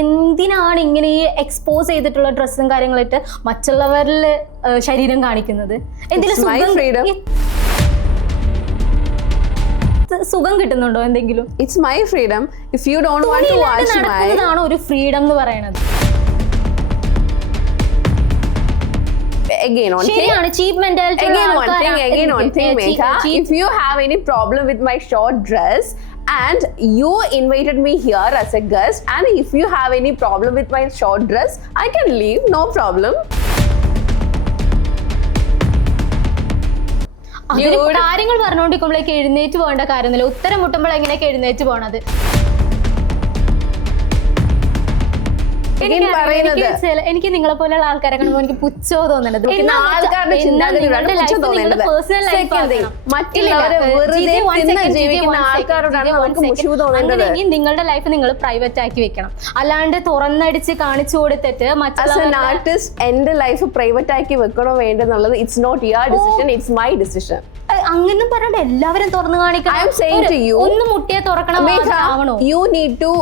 എന്തിനാണ് ഇങ്ങനെ ഈ എക്സ്പോസ് ചെയ്തിട്ടുള്ള ഡ്രസ്സും കാര്യങ്ങളായിട്ട് മറ്റുള്ളവരിൽ ശരീരം കാണിക്കുന്നത്? എന്തെങ്കിലും സുഖം കിട്ടുന്നുണ്ടോ എന്തെങ്കിലും? It's my freedom. If you don't want to watch നടക്കുന്നതാണ് ഒരു ഫ്രീഡം എന്ന് പറയുന്നത്. Again on cheap mentality. Again on thing, Megha. If you have any problem with my short dress and you invited me here as a guest, and if you have any problem with my short dress, I can leave, no problem. കാര്യങ്ങൾ പറഞ്ഞുകൊണ്ടിരിക്കുമ്പോഴേക്ക് എഴുന്നേറ്റ് പോകേണ്ട കാര്യമൊന്നുമില്ല. ഉത്തരം മുട്ടുമ്പോൾ എങ്ങനെയൊക്കെ എഴുന്നേറ്റ് പോകണത്? എനിക്ക് നിങ്ങളെ പോലെയുള്ള ആൾക്കാരെ കാണുമ്പോൾ എനിക്ക് പുച്ഛോ തോന്നുന്നത്. നിങ്ങളുടെ ലൈഫ് നിങ്ങൾ പ്രൈവറ്റ് ആക്കി വെക്കണം. അല്ലാണ്ട് തുറന്നടിച്ച് കാണിച്ചു കൊടുത്തിട്ട് എന്റെ ലൈഫ് പ്രൈവറ്റ് ആക്കി വെക്കണോ വേണ്ടെന്നുള്ളത് it's not your decision, it's my decision. അങ്ങനെ പറഞ്ഞിട്ട് എല്ലാവരും തുറന്നു കാണിക്കണം. ഒന്ന് മുട്ടിയെ തുറക്കണ വാതിലാവണോ? You need to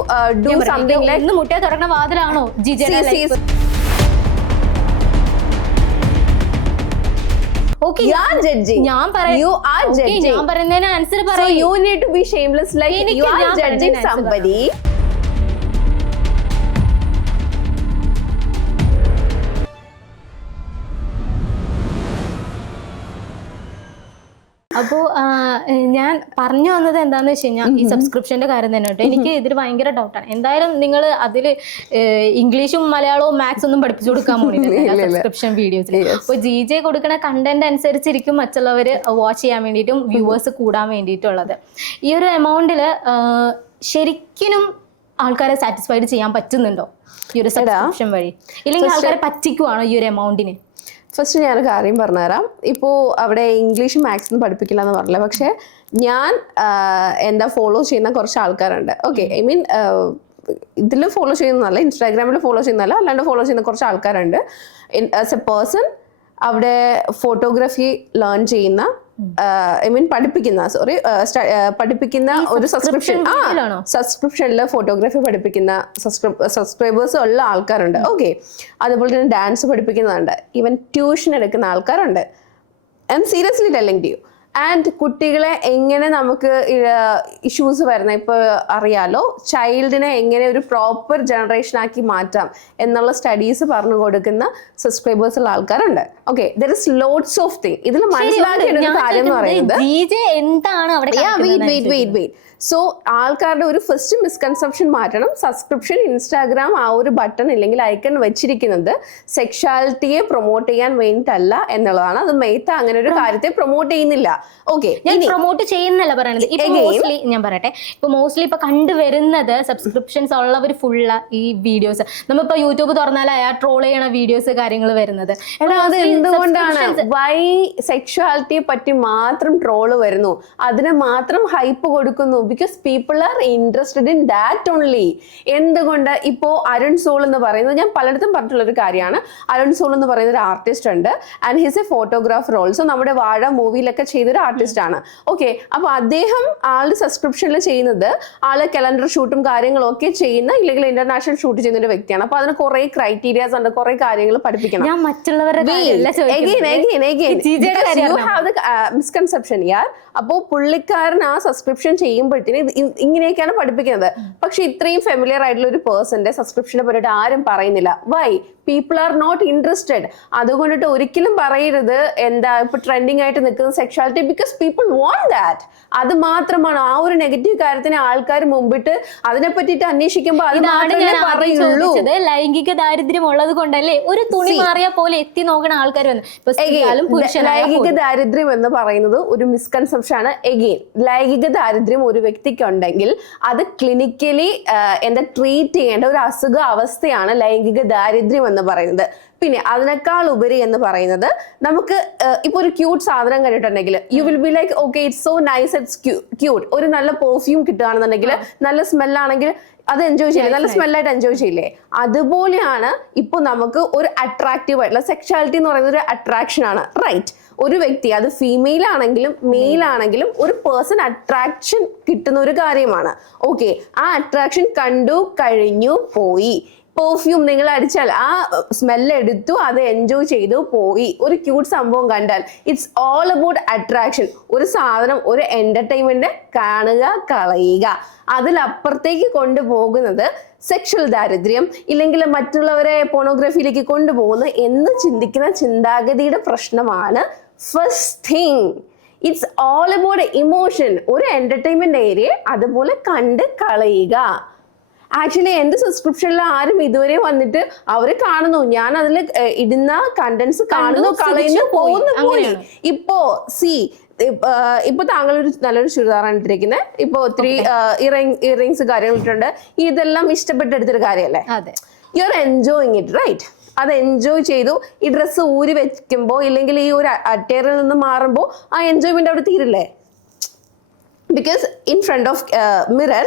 do something like ഒന്ന് മുട്ടിയെ തുറക്കണ വാതിലാണോ ജിജയുടെ life? Okay, you are judging. ഞാൻ പറയുന്നതിന് ആൻസർ പറയൂ. So you need to be shameless like you are judging somebody. അപ്പോൾ ഞാൻ പറഞ്ഞു വന്നത് എന്താണെന്ന് വെച്ച് കഴിഞ്ഞാൽ ഈ സബ്സ്ക്രിപ്ഷൻ്റെ കാര്യം തന്നെ കേട്ടോ. എനിക്ക് ഇതിൽ ഭയങ്കര ഡൗട്ടാണ്. എന്തായാലും നിങ്ങൾ അതിൽ ഇംഗ്ലീഷും മലയാളവും മാത്സ് ഒന്നും പഠിപ്പിച്ചു കൊടുക്കാൻ പോണില്ല സബ്സ്ക്രിപ്ഷൻ വീഡിയോസിൽ. അപ്പോൾ GJ കൊടുക്കുന്ന കണ്ടന്റ് അനുസരിച്ചിരിക്കും മറ്റുള്ളവർ വാച്ച് ചെയ്യാൻ വേണ്ടിയിട്ടും വ്യൂവേഴ്സ് കൂടാൻ വേണ്ടിയിട്ടുള്ളത്. ഈ ഒരു എമൗണ്ടിൽ ശരിക്കും ആൾക്കാരെ സാറ്റിസ്ഫൈഡ് ചെയ്യാൻ പറ്റുന്നുണ്ടോ ഈ ഒരു സബ്സ്ക്രിപ്ഷൻ വഴി? ഇല്ലെങ്കിൽ ആൾക്കാരെ പറ്റിക്കുവാണോ ഈ ഒരു എമൗണ്ടിന്? ഫസ്റ്റ് ഞാനൊരു കാര്യം പറഞ്ഞുതരാം. ഇപ്പോൾ അവിടെ ഇംഗ്ലീഷും മാത്സും പഠിപ്പിക്കില്ല എന്ന് പറഞ്ഞില്ല, പക്ഷെ ഞാൻ എന്താ ഫോളോ ചെയ്യുന്ന കുറച്ച് ആൾക്കാരുണ്ട്. ഓക്കെ, ഐ മീൻ ഇതിൽ ഫോളോ ചെയ്യുന്നതല്ല, ഇൻസ്റ്റാഗ്രാമിൽ ഫോളോ ചെയ്യുന്നതല്ല, അല്ലാണ്ട് ഫോളോ ചെയ്യുന്ന കുറച്ച് ആൾക്കാരുണ്ട്. ആസ് എ പേഴ്സൺ അവിടെ ഫോട്ടോഗ്രാഫി ലേൺ ചെയ്യുന്ന, ഐ മീൻ പഠിപ്പിക്കുന്ന ഒരു സബ്സ്ക്രിപ്ഷനിൽ ഫോട്ടോഗ്രാഫി പഠിപ്പിക്കുന്ന സബ്സ്ക്രൈബേഴ്സ് ഉള്ള ആൾക്കാരുണ്ട്. ഓക്കെ, അതുപോലെ തന്നെ ഡാൻസ് പഠിപ്പിക്കുന്നുണ്ട്, ഈവൻ ട്യൂഷൻ എടുക്കുന്ന ആൾക്കാരുണ്ട്. I am seriously telling to you. And കുട്ടികളെ എങ്ങനെ നമുക്ക് ഇഷ്യൂസ് വരുന്ന ഇപ്പോൾ അറിയാലോ, ചൈൽഡിനെ എങ്ങനെ ഒരു പ്രോപ്പർ ജനറേഷൻ ആക്കി മാറ്റാം എന്നുള്ള സ്റ്റഡീസ് പറഞ്ഞു കൊടുക്കുന്ന സബ്സ്ക്രൈബേഴ്സ് ഉള്ള ആൾക്കാരുണ്ട്. Okay, there is lots of thing. ഇതിൽ മനസ്സിലാക്കേണ്ട ഒരു കാര്യം എന്ന് പറയുന്നത്, സോ ആൾക്കാരുടെ ഒരു ഫസ്റ്റ് മിസ്കൺസെപ്ഷൻ മാറ്റണം. സബ്സ്ക്രിപ്ഷൻ ഇൻസ്റ്റാഗ്രാം ആ ഒരു ബട്ടൺ ഇല്ലെങ്കിൽ ഐക്കൺ വെച്ചിരിക്കുന്നത് സെക്ഷുവാലിറ്റിയെ പ്രൊമോട്ട് ചെയ്യാൻ വേണ്ടിയിട്ടല്ല എന്നുള്ളതാണ്. അത് മെയ്ത്ത അങ്ങനെ ഒരു കാര്യത്തെ പ്രൊമോട്ട് ചെയ്യുന്നില്ല. ഓക്കെ, പ്രൊമോട്ട് ചെയ്യുന്നല്ല പറയുന്നത്. ഞാൻ പറയട്ടെ, ഇപ്പൊ മോസ്റ്റ്ലി ഇപ്പൊ കണ്ടുവരുന്നത് സബ്സ്ക്രിപ്ഷൻസ് ഉള്ളവർ ഫുള്ള് ഈ വീഡിയോസ്, നമ്മളിപ്പോ യൂട്യൂബ് തുറന്നാൽ ട്രോൾ ചെയ്യണ വീഡിയോസ് കാര്യങ്ങൾ വരുന്നത്. അത് എന്തുകൊണ്ടാണ്? വൈ സെക്ഷുവാലിറ്റിയെ പറ്റി മാത്രം ട്രോള് വരുന്നു, അതിനെ മാത്രം ഹൈപ്പ് കൊടുക്കുന്നു? Because people are interested in that only. എന്തുകൊണ്ട്? ഇപ്പോ അരുൺ സോൾ എന്ന് പറയുന്നത്, ഞാൻ പലയിടത്തും പറഞ്ഞിട്ടുള്ള ഒരു കാര്യമാണ്. അരുൺ സോൾ എന്ന് പറയുന്ന ഒരു ആർട്ടിസ്റ്റ് ഉണ്ട്, and he's a photographer also. നമ്മുടെ വാഴ മൂവിയിലൊക്കെ ചെയ്തൊരു ആർട്ടിസ്റ്റ് ആണ്. ഓക്കെ, അപ്പൊ അദ്ദേഹം ആളുടെ സബ്സ്ക്രിപ്ഷനിൽ ചെയ്യുന്നത് ആള് കലണ്ടർ ഷൂട്ടും കാര്യങ്ങളും ഒക്കെ ചെയ്യുന്ന, ഇല്ലെങ്കിൽ ഇന്റർനാഷണൽ ഷൂട്ട് ചെയ്യുന്ന ഒരു വ്യക്തിയാണ്. അപ്പൊ അതിന് കുറെ ക്രൈറ്റീരിയാസ് ഉണ്ട്, കുറെ കാര്യങ്ങൾ പഠിപ്പിക്കണം. ഞാൻ മറ്റുള്ളവരുടെ മിസ്കൺസെപ്ഷൻ യാർ. അപ്പോ പുള്ളിക്കാരൻ ആ സബ്സ്ക്രിപ്ഷൻ ചെയ്യുമ്പോഴത്തേന് ഇങ്ങനെയൊക്കെയാണ് പഠിപ്പിക്കുന്നത്. പക്ഷെ ഇത്രയും ഫെമിലിയർ ആയിട്ടുള്ള ഒരു പേഴ്സന്റെ സബ്സ്ക്രിപ്ഷനെ പറ്റിയിട്ട് ആരും പറയുന്നില്ല. Why? People are not interested. അതുകൊണ്ടിട്ട് ഒരിക്കലും പറയരുത് എന്താ ഇപ്പൊ ട്രെൻഡിങ് ആയിട്ട് നിൽക്കുന്ന sexuality, because people want that. അത് മാത്രമാണ് ആ ഒരു നെഗറ്റീവ് കാര്യത്തിന് ആൾക്കാർ മുമ്പിട്ട് അതിനെ പറ്റിയിട്ട് അന്വേഷിക്കുമ്പോൾ അത് മാത്രമേ പറയുള്ളൂ. ലൈംഗിക ദാരിദ്ര്യം ഉള്ളത് കൊണ്ടല്ലേ ഒരു തുണി മാറിയ പോലെ എത്തി നോക്കുന്ന ആൾക്കാർ വന്നു. ലൈംഗിക ദാരിദ്ര്യം എന്ന് പറയുന്നത് ഒരു മിസ്കൺസെപ്ഷൻ ആണ്. എഗെയിൻ, ലൈംഗിക ദാരിദ്ര്യം ഒരു വ്യക്തിക്ക് ഉണ്ടെങ്കിൽ അത് ക്ലിനിക്കലി ട്രീറ്റ് ചെയ്യേണ്ട ഒരു അസുഖ അവസ്ഥയാണ് ലൈംഗിക ദാരിദ്ര്യം എന്ന് പറയുന്നത്. പിന്നെ അതിനേക്കാൾ ഉപരി എന്ന് പറയുന്നത്, നമുക്ക് ഇപ്പൊ ഒരു ക്യൂട്ട് സാധനം കണ്ടിട്ടുണ്ടെങ്കിൽ you will be like okay it's so nice, it's cute. ഒരു നല്ല പെർഫ്യൂം കിട്ടുകയാണെന്നുണ്ടെങ്കിൽ, നല്ല സ്മെല്ലാണെങ്കിൽ അത് എൻജോയ് ചെയ്യില്ലേ? നല്ല സ്മെല്ലായിട്ട് എൻജോയ് ചെയ്യില്ലേ? അതുപോലെയാണ് ഇപ്പൊ നമുക്ക് ഒരു അട്രാക്റ്റീവ് ആയിട്ടുള്ള സെക്ഷുവാലിറ്റി എന്ന് പറയുന്നത് ഒരു അട്രാക്ഷൻ ആണ്, റൈറ്റ്? ഒരു വ്യക്തി, അത് ഫീമെയിൽ ആണെങ്കിലും മെയിൽ ആണെങ്കിലും ഒരു പേഴ്സൺ അട്രാക്ഷൻ കിട്ടുന്ന ഒരു കാര്യമാണ്. ഓക്കെ, ആ അട്രാക്ഷൻ കണ്ടു കഴിഞ്ഞു പോയി. പെർഫ്യൂം നിങ്ങൾ അടിച്ചാൽ ആ സ്മെല്ല് എടുത്തു, അത് എൻജോയ് ചെയ്തു പോയി. ഒരു ക്യൂട്ട് സംഭവം കണ്ടാൽ ഇറ്റ്സ് ഓൾ അബൌട്ട് അട്രാക്ഷൻ. ഒരു സാധനം, ഒരു എന്റർടൈൻമെന്റ് കാണുക, കളയുക. അതിലപ്പുറത്തേക്ക് കൊണ്ടുപോകുന്നത് സെക്ഷൽ ദാരിദ്ര്യം, ഇല്ലെങ്കിൽ മറ്റുള്ളവരെ പോണോഗ്രഫിയിലേക്ക് കൊണ്ടുപോകുന്നു എന്ന് ചിന്തിക്കുന്ന ചിന്താഗതിയുടെ പ്രശ്നമാണ് first thing. It's all about emotion. ഒരു എന്റർടൈൻമെന്റ് ഏരിയ അതുപോലെ കണ്ട് കളയുക. ആക്ച്വലി എന്റെ സബ്സ്ക്രിപ്ഷനിൽ ആരും ഇതുവരെ വന്നിട്ട് അവര് കാണുന്നു, ഞാൻ അതിൽ ഇടുന്ന കണ്ടന്റ്സ് കാണുന്നു, കളയുന്നു, പോകുന്നു, പോയി. ഇപ്പോ ഇപ്പൊ താങ്കൾ ഒരു നല്ലൊരു ചുരിദാറാണ് ഇട്ടിരിക്കുന്നത്, ഇപ്പൊ ഒത്തിരി ഇയറിങ്സ് കാര്യങ്ങൾ ഇട്ടിട്ടുണ്ട്, ഇതെല്ലാം ഇഷ്ടപ്പെട്ടെടുത്തൊരു കാര്യമല്ലേ? You are enjoying it, right? അത് എൻജോയ് ചെയ്തു. ഈ ഡ്രസ്സ് ഊരി വെക്കുമ്പോ ഇല്ലെങ്കിൽ ഈ ഒരു അറ്റയറിൽ നിന്ന് മാറുമ്പോ ആ എൻജോയ്മെന്റ് അവിടെ തീരില്ലേ? Because in front of mirror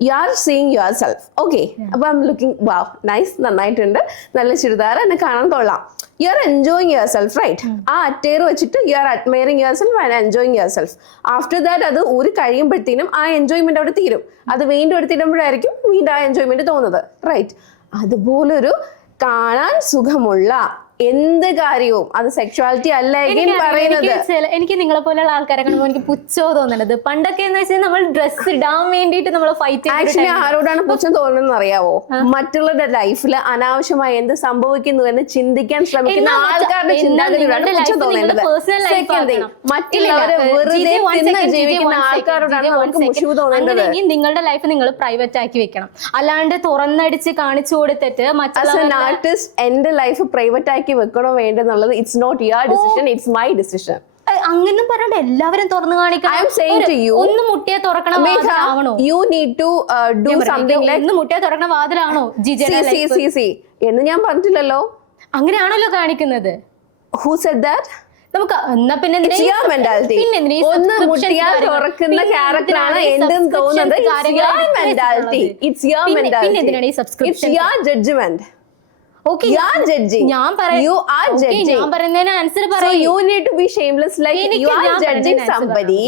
you are seeing yourself. Okay, അപ്പൊ I'm looking, wow, nice, നന്നായിട്ടുണ്ട്, നല്ല ചുരിദാർ, എന്നെ കാണാൻ കൊള്ളാം. You are enjoying yourself, right? ആ അറ്റയർ വെച്ചിട്ട് you are admiring yourself and enjoying yourself. After that അത് ഒരു കഴിയുമ്പോഴത്തേനും ആ എൻജോയ്മെന്റ് അവിടെ തീരും. അത് വീണ്ടും എടുത്തിടുമ്പോഴായിരിക്കും വീണ്ടും ആ എൻജോയ്മെന്റ് തോന്നുന്നത്, റൈറ്റ്? അതുപോലൊരു കാണാൻ സുഖമുള്ള എന്ത് കാര്യവും, അത് സെക്ഷുവാലിറ്റി അല്ല പറയുന്നത്. എനിക്ക് നിങ്ങളെ പോലെയുള്ള ആൾക്കാരെ കാണുമ്പോൾ എനിക്ക് പുച്ഛോ തോന്നുന്നത്. പണ്ടൊക്കെ എന്ന് വെച്ചാൽ നമ്മൾ ഡ്രസ് ഇടാൻ വേണ്ടിയിട്ട് നമ്മൾ ഫൈറ്റ്. ആക്ച്വലി ആരോടാണ് പുച്ഛം തോന്നുന്നത് അറിയാവോ? മറ്റുള്ളവരുടെ ലൈഫിൽ അനാവശ്യമായി എന്ത് സംഭവിക്കുന്നു എന്ന് ചിന്തിക്കാൻ ശ്രമിക്കുന്ന ആൾക്കാരുടെ ചിന്താഗതിയോടാണ് പുച്ഛം തോന്നേണ്ടത്. മറ്റുള്ളവരെ വെറുതെ തിന്ന് ജീവിക്കുന്ന ആൾക്കാരോടാണ് നമുക്ക് മുഷിവ് തോന്നേണ്ടത്. നിങ്ങളുടെ ലൈഫ് നിങ്ങൾ പ്രൈവറ്റ് ആക്കി വെക്കണം, അല്ലാണ്ട് തുറന്നടിച്ച് കാണിച്ചു കൊടുത്തിട്ട് ആർട്ടിസ്റ്റ് എന്റെ ലൈഫ് പ്രൈവറ്റ് ആക്കി വെക്കണോ വേണ്ടെന്നുള്ളത് it's not your decision, it's my decision. അങ്ങനെ പറയണ്ട, എല്ലാവരും തുറന്നു കാണിക്കണം. ഒന്ന് മുട്ടിയെ തുറക്കണ വാതിലാവണോ? You need to do something like ഒന്ന് മുട്ടിയെ തുറക്കണ വാതിലാണോ എന്ന് ഞാൻ പറഞ്ഞിട്ടില്ലല്ലോ. അങ്ങനെയാണല്ലോ കാണിക്കുന്നത്. Who said that? നമുക്ക് എന്നാ പിന്നെ ഒന്ന് മുട്ടിയാൽ തുറക്കുന്ന ക്യാരക്ടറാണ് എന്തെന്ന് തോന്നുന്നത്. It's your mentality. It's your judgment. Okay, you are judging. You are judging. ഞാൻ പറയുന്നതിന് ആൻസർ പറയൂ. So you need to be shameless, like you are judging somebody.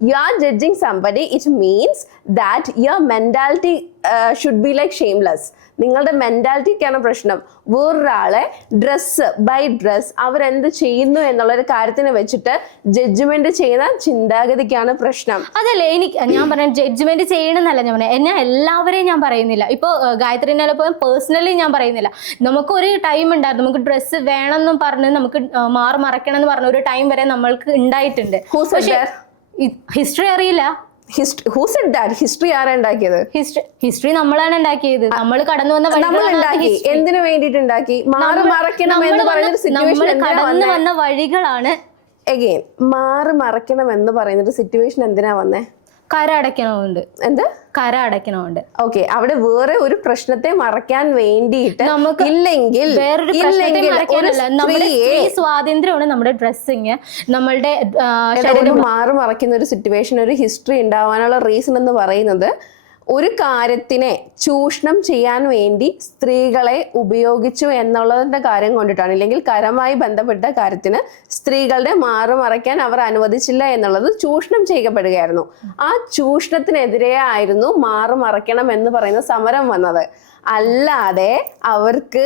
You are judging somebody. It means that your mentality should be like shameless. നിങ്ങളുടെ മെന്റാലിറ്റിക്കാണ് പ്രശ്നം. വേറൊരാളെ dress by dress അവരെന്ത് ചെയ്യുന്നു എന്നുള്ളൊരു കാര്യത്തിനെ വെച്ചിട്ട് ജഡ്ജ്മെന്റ് ചെയ്യുന്ന ചിന്താഗതിക്കാണ് പ്രശ്നം. അതല്ലേ ഞാൻ പറഞ്ഞ ജഡ്ജ്മെന്റ് ചെയ്യണമെന്നല്ല ഞാൻ പറഞ്ഞത്. എന്നെ എല്ലാവരെയും ഞാൻ പറയുന്നില്ല. ഇപ്പൊ ഗായത്രിനെ പേഴ്സണലി ഞാൻ പറയുന്നില്ല. നമുക്കൊരു ടൈം ഉണ്ടായിരുന്നു, നമുക്ക് ഡ്രസ്സ് വേണമെന്നും പറഞ്ഞ് നമുക്ക് മറയ്ക്കണം എന്ന് പറഞ്ഞ ഒരു ടൈം വരെ നമ്മൾക്ക് ഉണ്ടായിട്ടുണ്ട്. ഹിസ്റ്ററി അറിയില്ല. Who said that? History ആരാ ഉണ്ടാക്കിയത്? ഹിസ്റ്ററി നമ്മളാണ് ഉണ്ടാക്കിയത്. നമ്മൾ കടന്നു വന്ന എന്തിനു വേണ്ടിയിട്ട് ഉണ്ടാക്കി? മറയ്ക്കണം എന്ന് പറയുന്ന സിറ്റുവേഷൻ കടന്നു വന്ന വഴികളാണ്. അഗെയിൻ മറയ്ക്കണം എന്ന് പറയുന്ന സിറ്റുവേഷൻ എന്തിനാ വന്നേ? കര അടയ്ക്കണമുണ്ട്. എന്ത് കര അടയ്ക്കണമുണ്ട്? ഓക്കെ, അവിടെ വേറെ ഒരു പ്രശ്നത്തെ മറയ്ക്കാൻ വേണ്ടിയിട്ട് നമുക്ക് ഇല്ലെങ്കിൽ നമ്മുടെ സ്വാതന്ത്ര്യമാണ് നമ്മുടെ ഡ്രസ്സിങ്, നമ്മളുടെ മറയ്ക്കുന്ന ഒരു സിറ്റുവേഷൻ, ഒരു ഹിസ്റ്ററി ഉണ്ടാവാനുള്ള റീസൺ എന്ന് പറയുന്നത് ഒരു കാര്യത്തിനെ ചൂഷണം ചെയ്യാൻ വേണ്ടി സ്ത്രീകളെ ഉപയോഗിച്ചു എന്നുള്ളതിന്റെ കാര്യം കൊണ്ടിട്ടാണ്. ഇല്ലെങ്കിൽ കരമായി ബന്ധപ്പെട്ട കാര്യത്തിന് സ്ത്രീകളുടെ മറയ്ക്കാൻ അവർ അനുവദിച്ചില്ല എന്നുള്ളത് ചൂഷണം ചെയ്യപ്പെടുകയായിരുന്നു. ആ ചൂഷണത്തിനെതിരെയായിരുന്നു മറയ്ക്കണം എന്ന് പറയുന്ന സമരം വന്നത്. അല്ലാതെ അവർക്ക്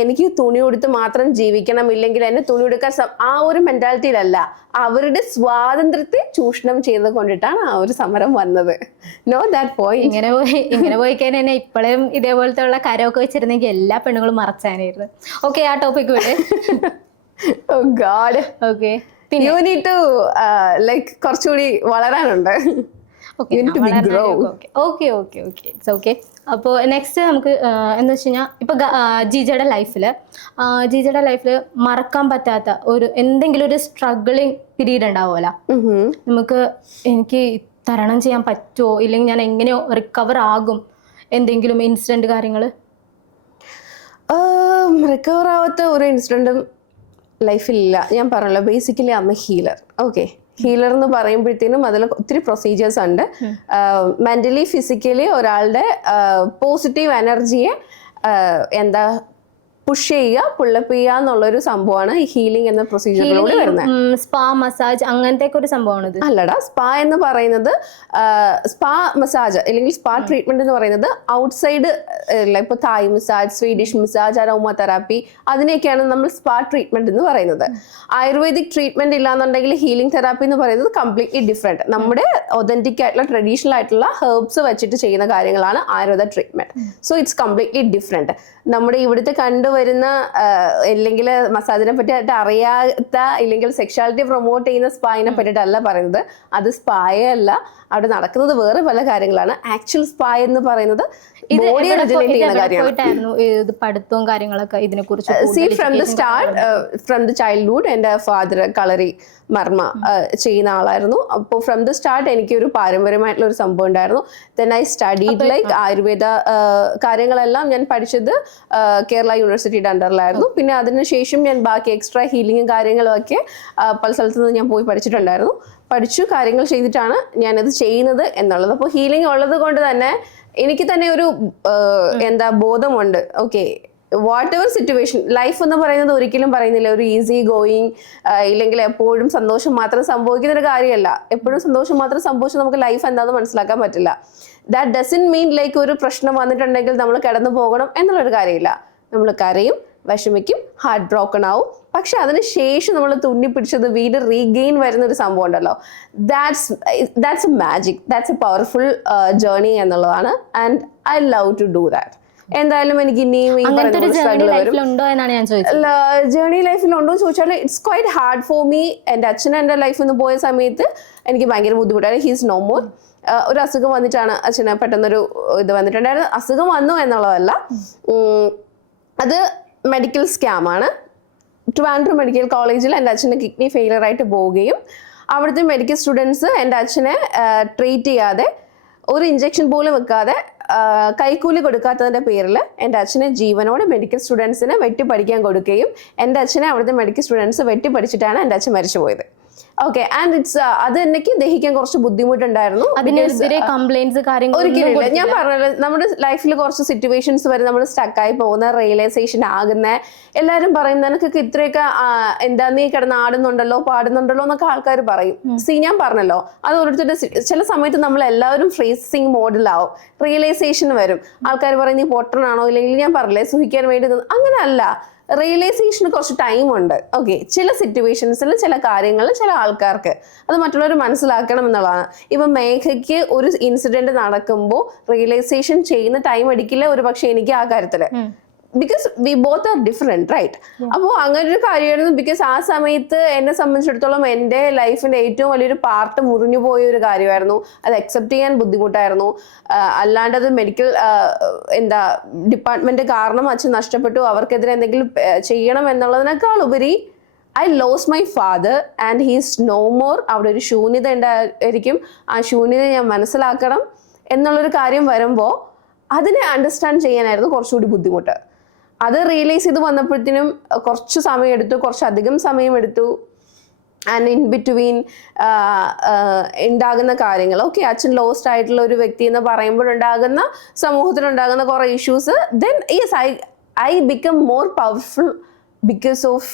എനിക്ക് തുണി ഉടുത്ത് മാത്രം ജീവിക്കണം, ഇല്ലെങ്കിൽ എന്നെ തുണി ഉടുക്കാൻ ആ ഒരു മെന്റാലിറ്റിയിലല്ല. അവരുടെ സ്വാതന്ത്ര്യത്തെ ചൂഷണം ചെയ്ത് കൊണ്ടിട്ടാണ് ആ ഒരു സമരം വന്നത്. Know that point. ഇങ്ങനെ പോയി കഴിഞ്ഞാൽ ഇപ്പോഴും ഇതേപോലത്തെ ഉള്ള കരമൊക്കെ വെച്ചിരുന്നെങ്കിൽ എല്ലാ പെണ്ണുങ്ങളും മറച്ചാനായിരുന്നു. ഓക്കെ, ആ ടോപ്പിക് വിട്. Oh God. Okay. You need to കുറച്ചുകൂടി വളരാനുണ്ട്. അപ്പോൾ നെക്സ്റ്റ് നമുക്ക് എന്താ വെച്ച് കഴിഞ്ഞാൽ ഇപ്പൊ ജിജയുടെ ലൈഫില് മറക്കാൻ പറ്റാത്ത എന്തെങ്കിലും ഒരു സ്ട്രഗിളിങ് പീരീഡ് ഉണ്ടാവുമല്ലോ. എനിക്ക് തരണം ചെയ്യാൻ പറ്റുമോ, ഇല്ലെങ്കിൽ ഞാൻ എങ്ങനെയോ റിക്കവർ ആകും, എന്തെങ്കിലും ഇൻസിഡന്റ് കാര്യങ്ങൾ? റിക്കവർ ആവാത്ത ഒരു ഇൻസിഡന്റും ലൈഫിലില്ല. ഞാൻ പറഞ്ഞല്ലോ, ബേസിക്കലി അമ്മ ഹീലർ. ഓക്കെ, ഹീലർ എന്ന് പറയുമ്പോഴത്തേനും അതിൽ ഒത്തിരി പ്രൊസീജിയേഴ്സ് ഉണ്ട്. മെന്റലി ഫിസിക്കലി ഒരാളുടെ പോസിറ്റീവ് എനർജിയെ പുഷ് ചെയ്യുക, പുള്ളപ്പ് ചെയ്യുക എന്നുള്ളൊരു സംഭവമാണ് ഈ ഹീലിംഗ് എന്ന പ്രൊസീജിയറിലൂടെ വരുന്നത്. സ്പാ മസാജ് അങ്ങനത്തെ ഒരു സംഭവമാണ് ഇത്. അല്ലടാ, സ്പാ എന്ന് പറയുന്നത് സ്പാ മസാജ് അല്ലെങ്കിൽ സ്പാ ട്രീറ്റ്മെന്റ് എന്ന് പറയുന്നത് ഔട്ട്സൈഡ്, ഇപ്പൊ Thai massage, Swedish massage, aromatherapy, അതിനെയൊക്കെയാണ് നമ്മൾ സ്പാ ട്രീറ്റ്മെന്റ് എന്ന് പറയുന്നത്. ആയുർവേദിക് ട്രീറ്റ്മെന്റ് ഇല്ലാന്നുണ്ടെങ്കിൽ ഹീലിംഗ് തെറാപ്പി എന്ന് പറയുന്നത് കംപ്ലീറ്റ്ലി ഡിഫറെന്റ്. നമ്മുടെ ഒതന്റിക് ആയിട്ടുള്ള ട്രഡീഷണൽ ആയിട്ടുള്ള ഹെർബ്സ് വെച്ചിട്ട് ചെയ്യുന്ന കാര്യങ്ങളാണ് Ayurveda treatment. So it's completely different. നമ്മുടെ ഇവിടുത്തെ കണ്ടുവരുന്ന അല്ലെങ്കിൽ മസാജിനെ പറ്റിയിട്ട് അറിയാത്ത ഇല്ലെങ്കിൽ സെക്ഷുവാലിറ്റി പ്രൊമോട്ട് ചെയ്യുന്ന സ്പായിനെ പറ്റിയിട്ടല്ല പറയുന്നത്. അത് സ്പായേ അല്ല, അവിടെ നടക്കുന്നത് വേറെ പല കാര്യങ്ങളാണ്. ആക്ച്വൽ സ്പാ എന്ന് പറയുന്നത് ബോഡി റെജുനേറ്റ് ചെയ്യുന്ന കാര്യമാണ്. ഇത് പഠിത്തവും കാര്യങ്ങളൊക്കെ ഇതിനെ കുറിച്ച് from the start, from the childhood എൻ്റെ ഫാദർ കളറി മർമ്മ ചെയ്യുന്ന ആളായിരുന്നു. അപ്പോൾ ഫ്രം ദ സ്റ്റാർട്ട് എനിക്ക് ഒരു പാരമ്പര്യമായിട്ടുള്ള ഒരു സംഭവം ഉണ്ടായിരുന്നു. Then I studied like Ayurveda കാര്യങ്ങളെല്ലാം ഞാൻ പഠിച്ചത് കേരള യൂണിവേഴ്സിറ്റിയുടെ അണ്ടറിലായിരുന്നു. പിന്നെ അതിനുശേഷം ഞാൻ ബാക്കി എക്സ്ട്രാ ഹീലിംഗും കാര്യങ്ങളും ഒക്കെ പല സ്ഥലത്തു നിന്ന് ഞാൻ പോയി പഠിച്ചിട്ടുണ്ടായിരുന്നു. പഠിച്ചു കാര്യങ്ങൾ ചെയ്തിട്ടാണ് ഞാനത് ചെയ്യുന്നത് എന്നുള്ളത്. അപ്പോൾ ഹീലിംഗ് ഉള്ളത് കൊണ്ട് തന്നെ എനിക്ക് തന്നെ ഒരു ബോധമുണ്ട്. Okay, whatever situation, life എന്ന് പറയുന്നത് ഒരിക്കലും പറയുന്നില്ല ഒരു ഈസി ഗോയിങ് ഇല്ലെങ്കിൽ എപ്പോഴും സന്തോഷം മാത്രം സംഭവിക്കുന്ന ഒരു കാര്യമല്ല. എപ്പോഴും സന്തോഷം മാത്രം സംഭവിച്ചാൽ നമുക്ക് ലൈഫ് എന്താണെന്ന് മനസ്സിലാക്കാൻ പറ്റില്ല. ദാറ്റ് ഡസൻ മീൻ ലൈക്ക് ഒരു പ്രശ്നം വന്നിട്ടുണ്ടെങ്കിൽ നമ്മൾ കിടന്നു പോകണം എന്നുള്ളൊരു കാര്യമില്ല. നമ്മൾ കരയും, വിഷമിക്കും, ഹാർട്ട് ബ്രോക്കൺ ആവും. പക്ഷെ അതിനുശേഷം നമ്മൾ തുന്നി പിടിച്ചത് വീണ്ടും റീഗെയിൻ വരുന്ന ഒരു സംഭവം ഉണ്ടല്ലോ, that's a magic, that's a powerful journey എന്നുള്ളതാണ്. And I love to do that. എന്തായാലും എനിക്ക് ഇനിയും ജേർണി ലൈഫിലുണ്ടോ എന്ന് ചോദിച്ചാൽ it's quite hard for me. എൻ്റെ അച്ഛൻ എൻ്റെ ലൈഫിൽ നിന്ന് പോയ സമയത്ത് എനിക്ക് ഭയങ്കര ബുദ്ധിമുട്ടായിരുന്നു. He's no more. ഒരു അസുഖം വന്നിട്ടാണ് അച്ഛന് പെട്ടെന്നൊരു ഇത് വന്നിട്ടുണ്ടായിരുന്നു. അസുഖം വന്നു എന്നുള്ളതല്ല, അത് മെഡിക്കൽ സ്കാമാണ്. ട്രിവാൻഡ്രം മെഡിക്കൽ കോളേജിൽ എൻ്റെ അച്ഛൻ്റെ കിഡ്നി ഫെയിലിയർ ആയിട്ട് പോവുകയും അവിടുത്തെ മെഡിക്കൽ സ്റ്റുഡൻസ് എൻ്റെ അച്ഛനെ ട്രീറ്റ് ചെയ്യാതെ ഒരു ഇഞ്ചക്ഷൻ പോലും വെക്കാതെ കൈക്കൂലി കൊടുക്കാത്തതിൻ്റെ പേരിൽ എൻ്റെ അച്ഛനെ ജീവനോടെ മെഡിക്കൽ സ്റ്റുഡൻസിനെ വെട്ടി പഠിക്കാൻ കൊടുക്കുകയും എൻ്റെ അച്ഛനെ അവിടുത്തെ മെഡിക്കൽ സ്റ്റുഡൻസ് വെട്ടി പഠിച്ചിട്ടാണ് എൻ്റെ അച്ഛൻ മരിച്ചുപോയത്. ഓക്കെ, ആൻഡ് ഇറ്റ്സ് അത് എനിക്ക് ദഹിക്കാൻ കുറച്ച് ബുദ്ധിമുട്ടുണ്ടായിരുന്നു. ഒരിക്കലും ഞാൻ പറഞ്ഞത് നമ്മുടെ ലൈഫിൽ കുറച്ച് സിറ്റുവേഷൻസ് വരെ നമ്മൾ സ്റ്റക്കായി പോകുന്ന, റിയലൈസേഷൻ ആകുന്ന, എല്ലാവരും പറയും നിനക്കൊക്കെ ഇത്രയൊക്കെ നീ കിടന്ന് ആടുന്നുണ്ടല്ലോ പാടുന്നുണ്ടല്ലോ എന്നൊക്കെ ആൾക്കാർ പറയും. ഞാൻ പറഞ്ഞല്ലോ, അത് ഓരോരുത്തരുടെ ചില സമയത്ത് നമ്മൾ എല്ലാവരും ഫ്രീസിങ് മോഡിലാവും. റിയലൈസേഷൻ വരും. ആൾക്കാർ പറയും നീ പൊട്ടനാണോ, ഇല്ലെങ്കിൽ ഞാൻ പറഞ്ഞില്ലേ സുഖിക്കാൻ വേണ്ടി. അങ്ങനെ അല്ല, റിയലൈസേഷന് കുറച്ച് ടൈമുണ്ട്. ഓക്കെ, ചില സിറ്റുവേഷൻസിൽ ചില കാര്യങ്ങൾ ചില ആൾക്കാർക്ക് അത് മറ്റുള്ളവർ മനസ്സിലാക്കണം എന്നുള്ളതാണ്. ഇപ്പൊ മേഘയ്ക്ക് ഒരു ഇൻസിഡന്റ് നടക്കുമ്പോൾ റിയലൈസേഷൻ ചെയ്യുന്ന ടൈം എടുക്കില്ല ഒരു പക്ഷെ എനിക്ക് ആ കാര്യത്തില്, because we both are different, right? അപ്പോൾ അങ്ങനെ ഒരു കാര്യമായിരുന്നു. ബിക്കോസ് ആ സമയത്ത് എന്നെ സംബന്ധിച്ചിടത്തോളം എൻ്റെ ലൈഫിന്റെ ഏറ്റവും വലിയൊരു പാർട്ട് മുറിഞ്ഞു പോയ ഒരു കാര്യമായിരുന്നു. അത് അക്സെപ്റ്റ് ചെയ്യാൻ ബുദ്ധിമുട്ടായിരുന്നു. അല്ലാണ്ട് അത് മെഡിക്കൽ ഡിപ്പാർട്ട്മെന്റ് കാരണം അച്ഛൻ നഷ്ടപ്പെട്ടു, അവർക്കെതിരെ എന്തെങ്കിലും ചെയ്യണം എന്നുള്ളതിനേക്കാൾ ഉപരി I lose my father and he's no more. അവിടെ ഒരു ശൂന്യത ഉണ്ടായിരിക്കും. ആ ശൂന്യത ഞാൻ മനസ്സിലാക്കണം എന്നുള്ളൊരു കാര്യം വരുമ്പോൾ അതിനെ അണ്ടർസ്റ്റാൻഡ് ചെയ്യാനായിരുന്നു കുറച്ചുകൂടി ബുദ്ധിമുട്ട്. അത് റിയലൈസ് ചെയ്ത് വന്നപ്പോഴത്തേനും കുറച്ച് സമയം എടുത്തു, കുറച്ചധികം സമയം എടുത്തു. ആൻഡ് ഇൻ ബിറ്റ്വീൻ ഉണ്ടാകുന്ന കാര്യങ്ങൾ, ഓക്കെ, അച്ഛൻ ലോസ്റ്റ് ആയിട്ടുള്ള ഒരു വ്യക്തി എന്ന് പറയുമ്പോഴുണ്ടാകുന്ന സമൂഹത്തിലുണ്ടാകുന്ന കുറേ issues, then yes I become more powerful because of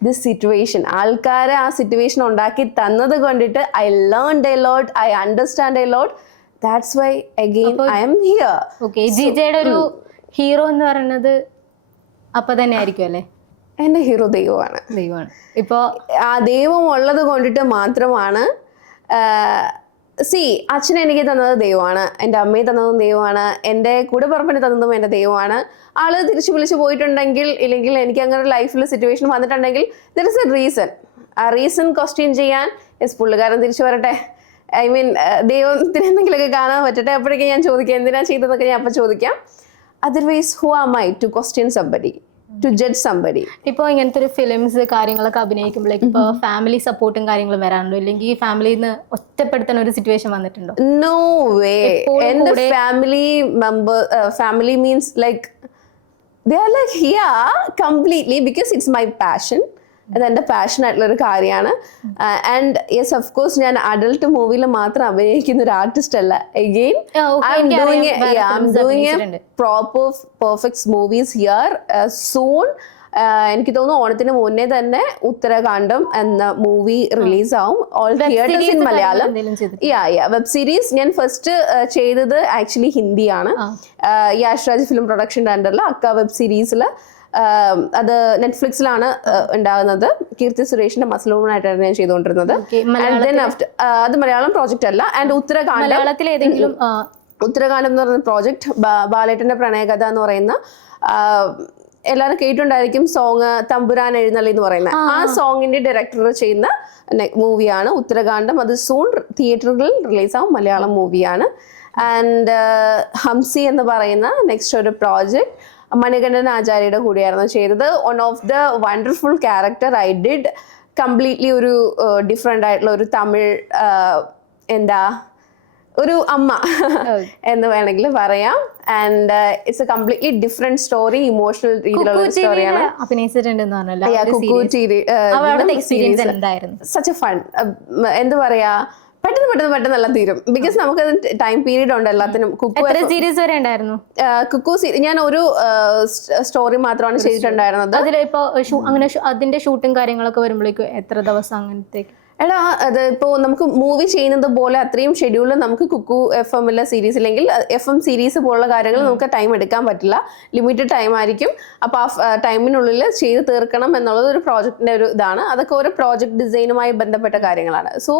this situation. ആൾക്കാരെ ആ സിറ്റുവേഷൻ ഉണ്ടാക്കി തന്നത് കൊണ്ടിട്ട് I learned a lot, I understand a lot. That's why again I am here. Okay, ജിജയുടെ ഒരു ഹീറോ എന്ന് പറയുന്നത് അപ്പൊ തന്നെ ആയിരിക്കും അല്ലേ? എൻ്റെ ഹീറോ ദൈവമാണ്. ഇപ്പോ ആ ദൈവം ഉള്ളത് കൊണ്ടിട്ട് മാത്രമാണ്. അച്ഛൻ എനിക്ക് തന്നത് ദൈവമാണ്, എൻ്റെ അമ്മയെ തന്നതും ദൈവമാണ്, എൻ്റെ കൂടെ പറപ്പിന് തന്നതും എൻ്റെ ദൈവമാണ്. ആള് തിരിച്ചു വിളിച്ചു പോയിട്ടുണ്ടെങ്കിൽ ഇല്ലെങ്കിൽ എനിക്ക് അങ്ങനെ ലൈഫിൽ സിറ്റുവേഷൻ വന്നിട്ടുണ്ടെങ്കിൽ ദർ ഇസ് എ റീസൺ. ആ റീസൺ ക്വസ്റ്റ്യൻ ചെയ്യാൻ പുള്ളിക്കാരൻ തിരിച്ചു വരട്ടെ. ഐ മീൻ ദൈവത്തിന് എന്തെങ്കിലുമൊക്കെ കാണാൻ പറ്റട്ടെ, അപ്പോഴേക്കും ഞാൻ ചോദിക്കാം എന്തിനാ ചെയ്തതെന്നൊക്കെ ഞാൻ അപ്പം ചോദിക്കാം. Otherwise who am I to question somebody, to judge somebody? ഇപ്പോൾ ഇങ്ങനത്തെ ഒരു ഫിലിംസ് കാര്യങ്ങളൊക്കെ അഭിനയിക്കുമ്പോഴേക്കും ഇപ്പോൾ ഫാമിലി സപ്പോർട്ടും കാര്യങ്ങളും വരാറുണ്ടോ, ഇല്ലെങ്കിൽ ഫാമിലിയിൽ നിന്ന് ഒറ്റപ്പെടുത്തുന്ന ഒരു സിറ്റുവേഷൻ വന്നിട്ടുണ്ടോ? No way. എൻ്റെ family means like they are like here completely because it's my passion. അതെന്റെ പാഷൻ ആയിട്ടുള്ള ഒരു കാര്യമാണ്. ആൻഡ് യെസ് ഓഫ് കോഴ്സ് ഞാൻ അഡൽട്ട് മൂവിയിൽ മാത്രം അഭിനയിക്കുന്ന ഒരു ആർട്ടിസ്റ്റ് അല്ല. Again I'm doing a proper perfect movies here soon. എനിക്ക് തോന്നുന്നു ഓണത്തിന് മുന്നേ തന്നെ ഉത്തരാഖണ്ഡം എന്ന മൂവി റിലീസ് ആവും. All theatres in Malayalam. Web series ഞാൻ ഫസ്റ്റ് ചെയ്തത് ആക്ച്വലി ഹിന്ദിയാണ്. യാഷ്രാജ് ഫിലിം പ്രൊഡക്ഷൻ്റെ അണ്ടറിൽ അക്ക വെബ് സീരീസിൽ അത് നെറ്റ്ഫ്ലിക്സിലാണ് ഉണ്ടാകുന്നത്. കീർത്തി സുരേഷിന്റെ മസിൽ വുമൺ ആയിട്ടാണ് ഞാൻ ചെയ്തുകൊണ്ടിരുന്നത്. അത് മലയാളം പ്രോജക്റ്റ് അല്ല. ആൻഡ് ഉത്തരാഖണ്ഡം എന്ന് പറയുന്ന പ്രോജക്റ്റ് ബാലേട്ടന്റെ പ്രണയകഥ എന്ന് പറയുന്ന എല്ലാവരും കേട്ടിട്ടുണ്ടായിരിക്കും സോങ് തമ്പുരാൻ എഴുന്നള്ളി എന്ന് പറയുന്ന ആ സോങ്ങിന്റെ ഡയറക്ടർ ചെയ്യുന്ന മൂവിയാണ് ഉത്തരാഖണ്ഡം. അത് സൂൺ തിയേറ്ററുകളിൽ റിലീസ് ആവും. മലയാളം മൂവിയാണ്. ആൻഡ് ഹംസി എന്ന് പറയുന്ന നെക്സ്റ്റ് ഒരു പ്രോജക്റ്റ് മണികണ്ഠൻ ആചാര്യയുടെ കൂടെയായിരുന്നു ചെയ്തത്. One of the wonderful character I did. Completely ഒരു ഡിഫറെൻ്റ് ആയിട്ടുള്ള ഒരു തമിഴ് ഒരു അമ്മ എന്ന് വേണമെങ്കിൽ പറയാം. And it's a completely different story, emotional രീതിയിലുള്ള സ്റ്റോറിയാണ്. Such a fun. എന്താ പറയാ, പെട്ടെന്ന് എല്ലാം തീരും. ബിക്കോസ് നമുക്ക് ടൈം പീരീഡ് ഉണ്ട് എല്ലാത്തിനും. സീരീസ് വരെ ഉണ്ടായിരുന്നു കുക്കു. ഞാൻ ഒരു സ്റ്റോറി മാത്രമാണ് ചെയ്തിട്ടുണ്ടായിരുന്നത്. അതിലിപ്പോ അങ്ങനെ അതിന്റെ ഷൂട്ടും കാര്യങ്ങളൊക്കെ വരുമ്പോഴേക്കും എത്ര ദിവസം അങ്ങനത്തേക്ക്? എടാ അത് ഇപ്പോൾ നമുക്ക് മൂവി ചെയ്യുന്നത് പോലെ അത്രയും ഷെഡ്യൂളിൽ നമുക്ക് കുക്കു FM സീരീസ് അല്ലെങ്കിൽ FM സീരീസ് പോലുള്ള കാര്യങ്ങൾ നമുക്ക് ടൈം എടുക്കാൻ പറ്റില്ല. ലിമിറ്റഡ് ടൈം ആയിരിക്കും. അപ്പോൾ ആ ടൈമിനുള്ളിൽ ചെയ്ത് തീർക്കണം എന്നുള്ളത് ഒരു പ്രോജക്റ്റിന്റെ ഒരു ഇതാണ്. അതൊക്കെ ഒരു പ്രോജക്ട് ഡിസൈനുമായി ബന്ധപ്പെട്ട കാര്യങ്ങളാണ്. സോ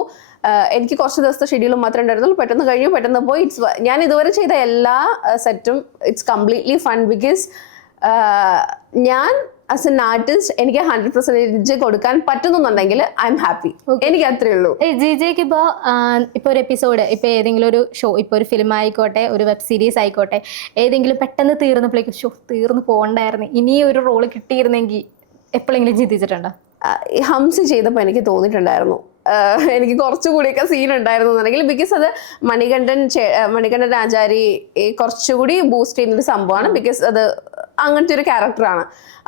എനിക്ക് കുറച്ച് ദിവസത്തെ ഷെഡ്യൂൾ മാത്രമേ ഉണ്ടായിരുന്നുള്ളൂ. പെട്ടെന്ന് കഴിഞ്ഞു, പെട്ടെന്ന് പോയി. ഞാൻ ഇതുവരെ ചെയ്ത എല്ലാ സെറ്റും ഇറ്റ്സ് കംപ്ലീറ്റ്ലി ഫൺ. ബിക്കോസ് ഞാൻ ആസ് എൻ ആർട്ടിസ്റ്റ് എനിക്ക് 100% കൊടുക്കാൻ പറ്റുന്നുണ്ടെങ്കിൽ ഐ എം ഹാപ്പി. എനിക്ക് അത്രേ ഉള്ളൂ. ജിജയ്ക്ക് ഇപ്പൊ ഒരു എപ്പിസോഡ്, ഇപ്പൊ ഏതെങ്കിലും ഒരു ഷോ, ഇപ്പൊ ഒരു ഫിലിം ആയിക്കോട്ടെ, ഒരു വെബ് സീരീസ് ആയിക്കോട്ടെ, ഏതെങ്കിലും പെട്ടെന്ന് തീർന്നപ്പോഴേക്കും തീർന്നു പോകണ്ടായിരുന്നു, ഇനി ഒരു റോള് കിട്ടിയിരുന്നെങ്കിൽ എപ്പോഴെങ്കിലും ചിന്തിച്ചിട്ടുണ്ടോ? ഹംസി ചെയ്തപ്പോൾ എനിക്ക് തോന്നിയിട്ടുണ്ടായിരുന്നു എനിക്ക് കുറച്ചുകൂടിയൊക്കെ സീൻ ഉണ്ടായിരുന്നു എന്നുണ്ടെങ്കിൽ. ബിക്കോസ് അത് മണികണ്ഠൻ ആചാരി കുറച്ചുകൂടി ബൂസ്റ്റ് ചെയ്യുന്നൊരു സംഭവമാണ്. ബിക്കോസ് അത് അങ്ങനത്തെ ഒരു ക്യാരക്ടറാണ്.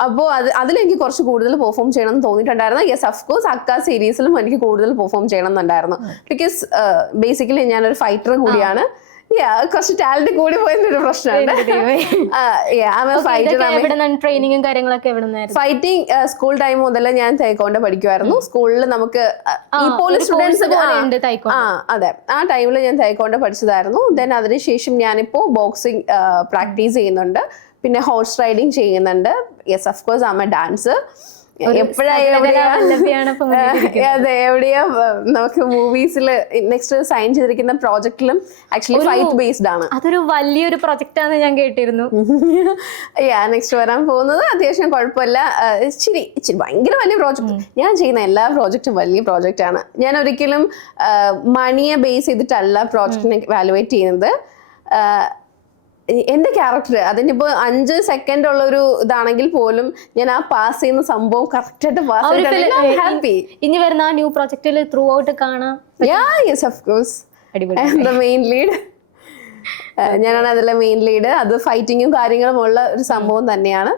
അപ്പോൾ അതിലെനിക്ക് കുറച്ച് കൂടുതൽ പെർഫോം ചെയ്യണം എന്ന് തോന്നിയിട്ടുണ്ടായിരുന്നു. യെസ് ഓഫ് കോഴ്സ് അക്ക സീരീസിലും എനിക്ക് കൂടുതൽ പെർഫോം ചെയ്യണം എന്നുണ്ടായിരുന്നു. ബിക്കോസ് ബേസിക്കലി ഞാനൊരു ഫൈറ്റർ കൂടിയാണ്. കുറച്ച് ടാലന്റ് കൂടി പോയൊരു പ്രശ്നമാണ്. ഫൈറ്റിംഗ് സ്കൂൾ ടൈം മുതൽ ഞാൻ തൈക്കോണ്ട പഠിക്കുമായിരുന്നു. സ്കൂളിൽ നമുക്ക് ഈ പോലീസ് സ്റ്റുഡൻസ് അതെ ആ ടൈമിൽ ഞാൻ തൈക്കോണ്ട പഠിച്ചതായിരുന്നു. ദെൻ അതിനുശേഷം ഞാനിപ്പോ ബോക്സിംഗ് പ്രാക്ടീസ് ചെയ്യുന്നുണ്ട്. പിന്നെ ഹോഴ്സ് റൈഡിങ് ചെയ്യുന്നുണ്ട്. Yes of course am a dancer. എവിടെയാ നമുക്ക് മൂവീസിൽ നെക്സ്റ്റ് സൈൻ ചെയ്തിരിക്കുന്ന പ്രോജക്റ്റിലും ആക്ച്വലി ഫൈറ്റ് ബേസ്ഡ് ആണ്. അതൊരു വലിയൊരു പ്രൊജക്റ്റ് ആണ് ഞാൻ കേട്ടിരുന്നു. നെക്സ്റ്റ് വരാൻ പോകുന്നത് അത്യാവശ്യം കുഴപ്പമില്ല. ഇച്ചിരി ഭയങ്കര വലിയ പ്രോജക്റ്റ്. ഞാൻ ചെയ്യുന്ന എല്ലാ പ്രോജക്റ്റും വലിയ പ്രോജക്റ്റ് ആണ്. ഞാൻ ഒരിക്കലും മണിയെ ബേസ് ചെയ്തിട്ടല്ല പ്രോജക്റ്റിനെ വാലുവേറ്റ് ചെയ്യുന്നത്. എന്റെ ക്യാരക്ടർ അതിനിപ്പോ 5 സെക്കൻഡ് ഉള്ള ഒരു ഇതാണെങ്കിൽ പോലും ഞാൻ ആ പാസ് ചെയ്യുന്ന സംഭവം കറക്റ്റ് ആയിട്ട് പാസ് ചെയ്തിട്ടുണ്ടെങ്കിൽ ഹാപ്പി. ഇനി വരുന്ന ന്യൂ പ്രൊജക്റ്റിൽ ത്രൂ ഔട്ട് കാണാം. Yes of course the main lead. ഞാനാണ് അതിലെ മെയിൻ ലീഡ്. അത് ഫൈറ്റിങ്ങും കാര്യങ്ങളും ഉള്ള ഒരു സംഭവം തന്നെയാണ്.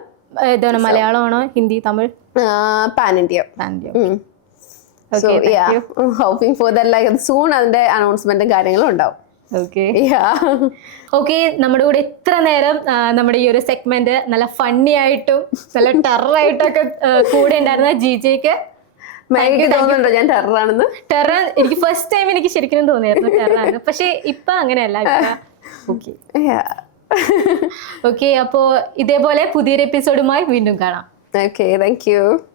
മലയാളമാണോ, Hindi, Tamil? Pan India. So hoping for that like soon അതിന്റെ അനൗൺസ്മെന്റും കാര്യങ്ങളും ഉണ്ടാവും. ഓക്കെ, നമ്മുടെ കൂടെ ഇത്ര നേരം നമ്മുടെ ഈ ഒരു സെഗ്മെന്റ് നല്ല ഫണ്ണി ആയിട്ടും നല്ല ടെററായിട്ടും ഒക്കെ കൂടെ ഉണ്ടായിരുന്ന ജിജയ്ക്ക് തോന്നുന്നുണ്ടോ ഞാൻ ടെററാണെന്ന്? ടെറർ എനിക്ക് ഫസ്റ്റ് ടൈം എനിക്ക് ശരിക്കും തോന്നിയായിരുന്നു ടെററാണ്. പക്ഷെ ഇപ്പൊ അങ്ങനെയല്ല. ഓക്കെ, അപ്പോ ഇതേപോലെ പുതിയൊരു എപ്പിസോഡുമായി വീണ്ടും കാണാം. Okay, thank you.